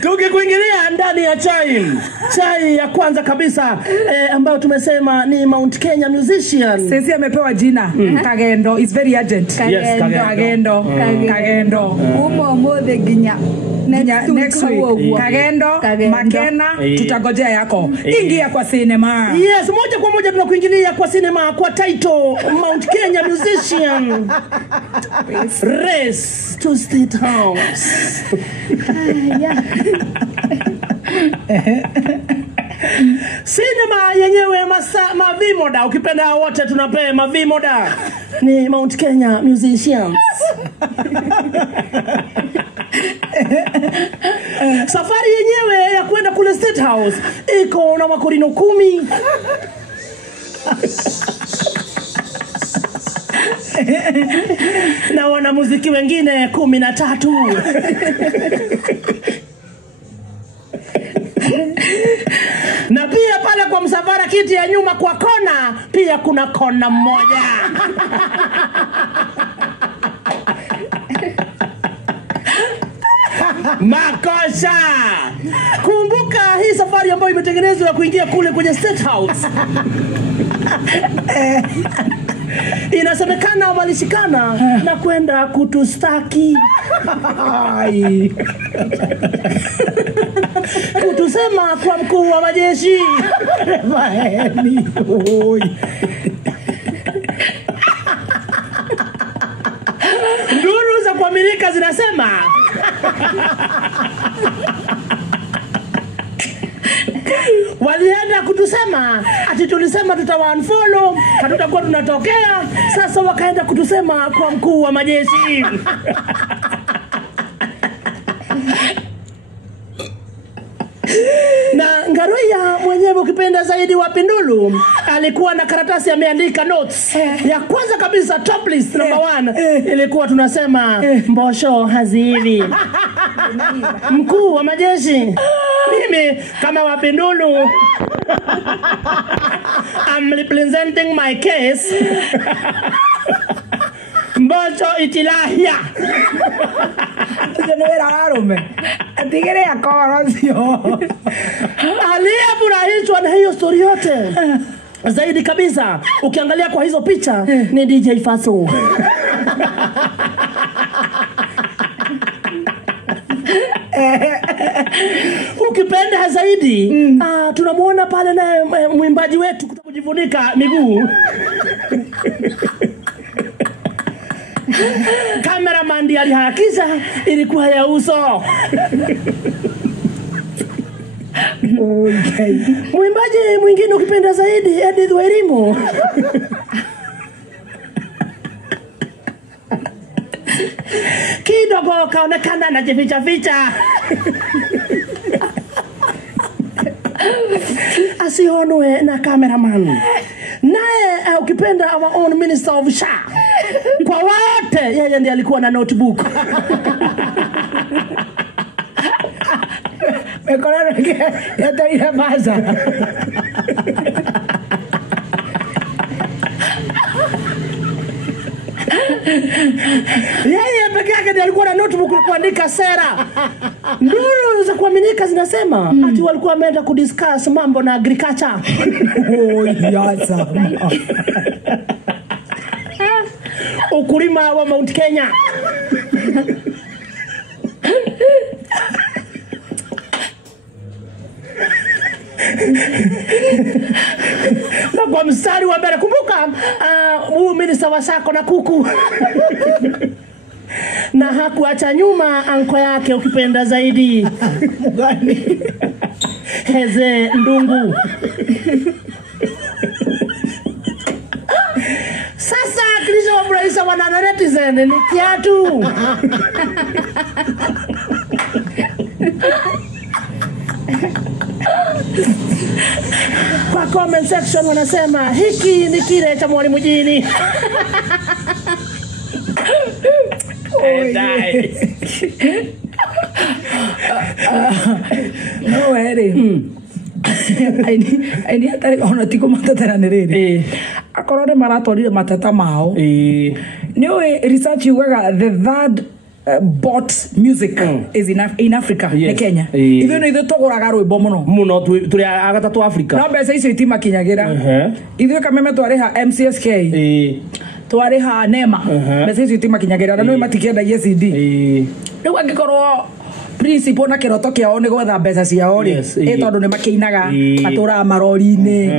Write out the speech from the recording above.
Tukikuingilia ndani ya chai ya kwanza kabisa ambayo tumesema ni Mount Kenya Musician. Sisi amepewa jina Kagendo, is very urgent. Yes, Kagendo. Umo the ginya next week. Kagendo, Makena, tutagojea yako. Ingia kwa cinema. Yes, moja kwa moja tunakuingilia kwa cinema kwa title Mount Kenya Musician. Race to State House. Cinema yenyewe mavimoda, ukipenda wote tunapea mavimoda, ni Mount Kenya Musicians. Safari yenyewe ya kwenda kule State House iko na makorino 10. Na wanamuziki wengine 13. Na pia pale kwa msafara kiti ya nyuma kwa kona pia kuna kona moja. Makosa. Kumbuka hii safari ambayo imetengenezwa kuingia kule kwenye State House. Inasemekana walishikana na kwenda kutustaki. Kutusema kwa mkuu wa majeshi. Nduru za kuaminika zinasema walienda kutusema ati tulisema tutawa-unfollow, hatutakuwa tunatokea. Sasa wakaenda kutusema kwa mkuu wa majeshi. Na Ngaruya mwenyewe ukipenda zaidi wa Pindulu alikuwa na karatasi ameandika notes. Ya kwanza kabisa top list number 1 ilikuwa tunasema mbosho hazivi. Mkuu wa majeshi, mimi kama wa Pindulu I'm representing my case. Mbosho itilahia. Tujenera arume. Atigere ya korosio. Aliyefurahishwa na hiyo story yote zaidi kabisa, ukiangalia kwa hizo picha ni DJ Faso. Ukipenda zaidi tunamuona pale na mwimbaji wetu kujifunika miguu. Cameraman ndiye aliharakisha, ilikuwa ya uso. Mwimbaji mwingine ukipenda zaidi Edith Wairimu. Kidogo kaonekana anajificha. Asionwe na cameraman. Naye ukipenda our own minister of SHA. Kwa wote yeye ndiye alikuwa na notebook. Mekorero ya taira maza. Yeye peke yake ndiye alikuwa na notebook kuandika sera. Nduru za kuaminika zinasema ati walikuwa wameenda kudiscuss mambo na agriculture. Yasa. Ukulima wa Mount Kenya. Na kwa mstari wa mbele kumbuka huyu minister wa sako na kuku. Na hakuacha nyuma anko yake ukipenda zaidi. Mugani. Heze Ndungu. Sasa kilicho wafurahisha wana netizen ni kiatu. Kwa comment section wanasema hiki ni kile cha mwalimu jini. No way. Aini atari ona tiko matatara nerere. Akorore maratwarire matata mao. Niwe research yugaga the third bought music is in Africa ni Kenya ithu ni ithu tuguraga rwimbo muno turi agatatu Africa no mbeca icio itimakinyagira ithu kameme twariha MCSK twariha NEMA mbeca icio itimakinyagira no matikendagia CD riu angikorwo principle na kiroto kiao ni gwetha mbeca ciao ri tondu ni makiinaga atura marori-ini